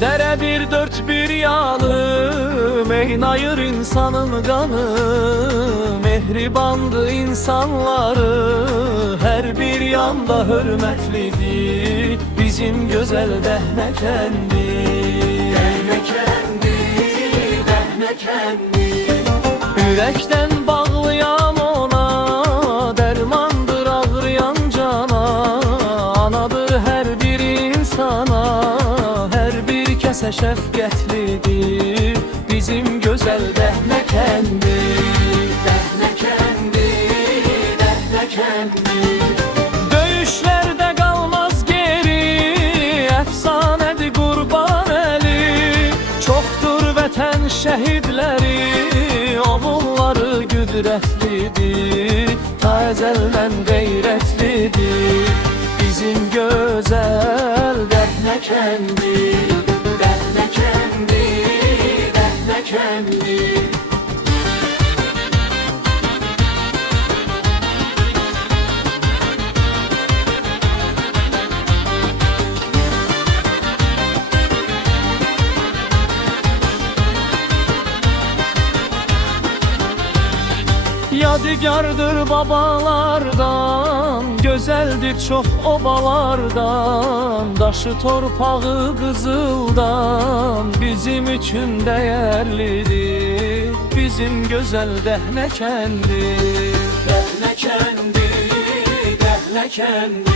Dere bir dört bir yanı, meynayır insanın kanı. Mehribandı insanları, her bir yanda hürmetlidir bizim güzel Dehnekendi. Dehnekendi, Dehnekendi. Yürekten bağlayan ona, dermandır ağrıyan cana. Anadır her bir insana, her bir kese şefkatlidir bizim güzel Dehnekendi. Dehnekendi, Dehnekendi. Döyüşlerde kalmaz geri, efsanedir Qurban Əli. Çoktur vətən şehitleri, oğulları güdrətlidir, ta ezelden gayretlidir bizim güzel Dehnekendi. Dehnekendi, Dehnekendi. Yadigardır babalardan, güzeldir çok obalardan. Daşı torpağı kızıldan, bizim için değerlidir bizim güzel Dehnekendi. Dehnekendi, Dehnekendi.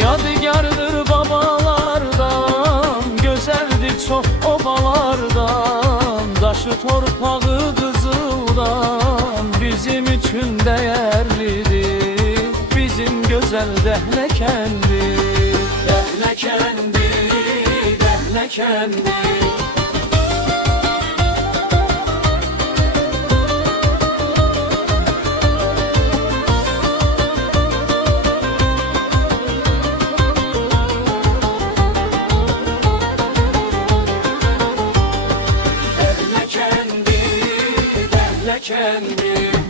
Yadigardır babalardan, güzeldir çok obalardan. Daşı torpağı kızıldan, bizim için değerlidir bizim güzel Dehnekendi. Dehnekendi, Dehnekendi. Dehnekendi, Dehnekendi.